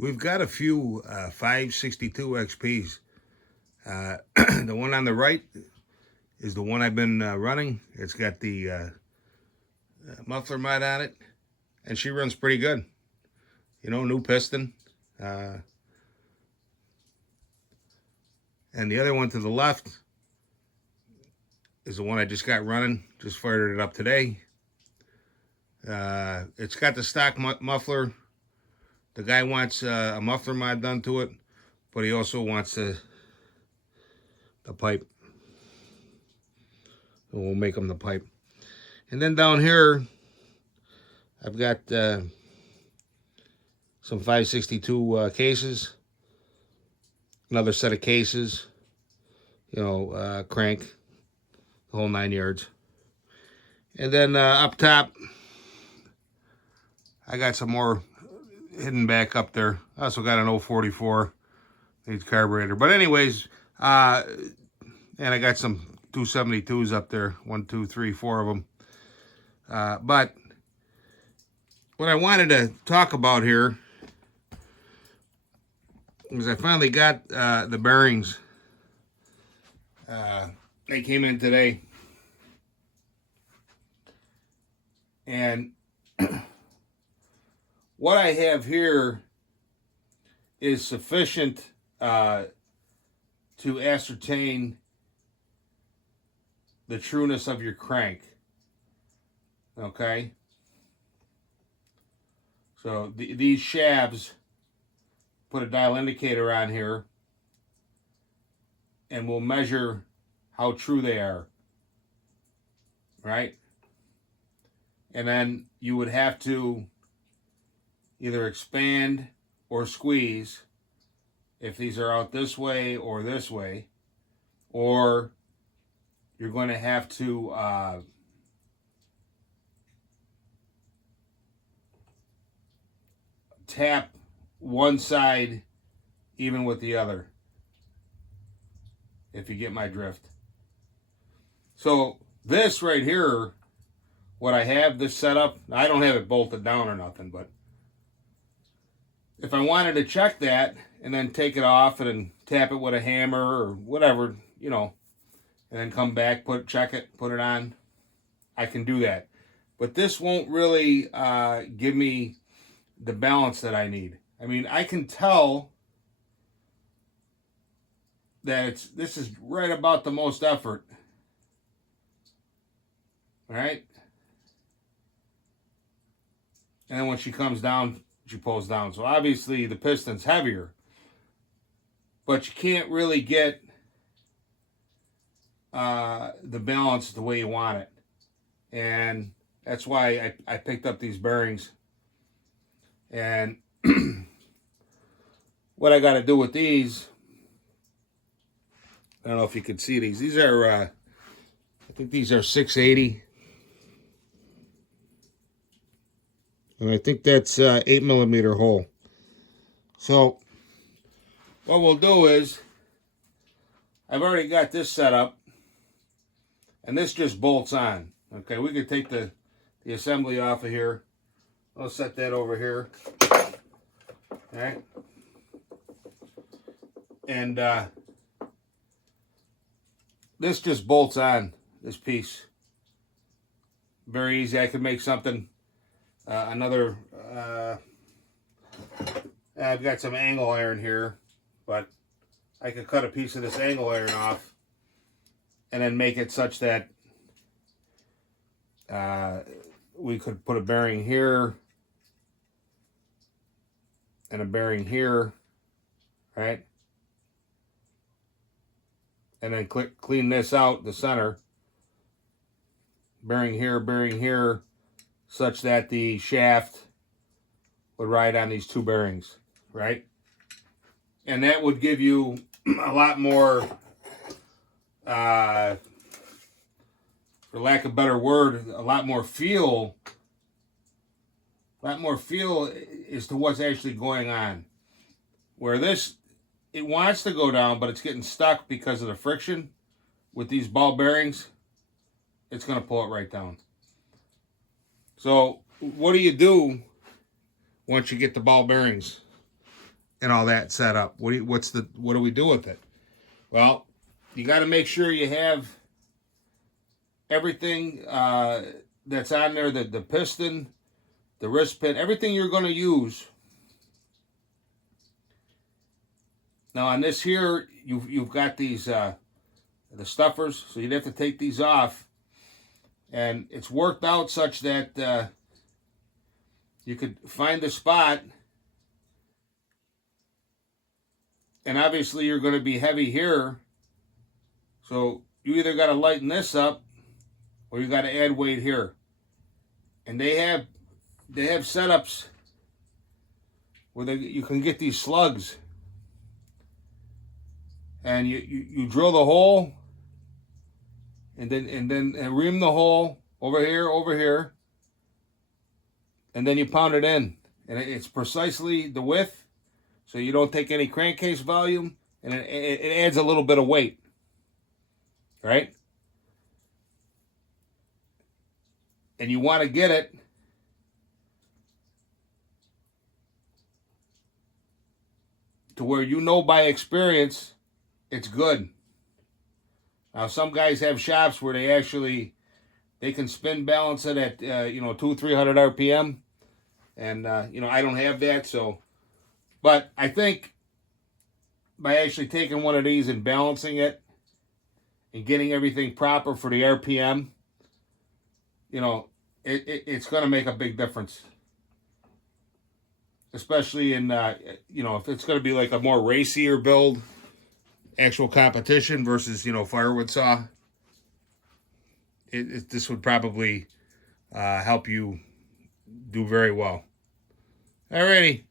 We've got a few 562 XPs. The one on the right is the one I've been running. It's got the muffler mod on it, and she runs pretty good. You know, new piston. And the other one to the left is the one I just got running. Just fired it up today. It's got the stock muffler. The guy wants a muffler mod done to it, but he also wants the pipe. And we'll make him the pipe. And then down here, I've got some 562 cases. Another set of cases. You know, crank. The whole 9 yards. And then up top, I got some more hidden back up there. I also got an 044. Needs carburetor. But anyways, and I got some 272s up there. 1, 2, 3, 4 of them. But what I wanted to talk about here is I finally got the bearings. They came in today. And what I have here is sufficient to ascertain the trueness of your crank. Okay? So these shafts, put a dial indicator on here, and we'll measure how true they are. Right? And then you would have to either expand or squeeze if these are out this way or this way, or you're going to have to tap one side even with the other, if you get my drift. So this right here, what I have this set up, I don't have it bolted down or nothing, but if I wanted to check that and then take it off and then tap it with a hammer or whatever, you know, and then come back, check it, put it on, I can do that. But this won't really give me the balance that I need. I mean, I can tell that this is right about the most effort. All right? And then when she comes down, she pulls down. So obviously the piston's heavier. But you can't really get the balance the way you want it. And that's why I picked up these bearings. And what I got to do with these, I don't know if you can see these. These are, I think these are 680. And I think that's 8mm hole. So what we'll do is, I've already got this set up, and this just bolts on. Okay, we could take the assembly off of here. I'll set that over here. All right. And this just bolts on, this piece. Very easy. I could make something. I've got some angle iron here, but I could cut a piece of this angle iron off and then make it such that we could put a bearing here and a bearing here, right? And then clean this out, the center. Bearing here, such that the shaft would ride on these two bearings, right? And that would give you a lot more, for lack of a better word, a lot more feel as to what's actually going on. Where this, it wants to go down, but it's getting stuck because of the friction with these ball bearings. It's going to pull it right down. So what do you do once you get the ball bearings and all that set up. What do we do with it? Well, you got to make sure you have everything that's on there, the piston, the wrist pin, everything you're going to use. Now on this here, you've got these the stuffers, so you'd have to take these off, and it's worked out such that you could find the spot, and obviously you're going to be heavy here, so you either got to lighten this up or you got to add weight here. And they have setups where you can get these slugs, and you drill the hole, and then ream the hole over here, and then you pound it in, and it's precisely the width, so you don't take any crankcase volume, and it adds a little bit of weight, right? And you want to get it to where you know by experience it's good. Now some guys have shops where they can spin balance it at 200-300 RPM, and I don't have that, so. But I think by actually taking one of these and balancing it and getting everything proper for the RPM, it's going to make a big difference. Especially in, if it's going to be like a more racier build, actual competition versus, firewood saw. This would probably help you do very well. Alrighty.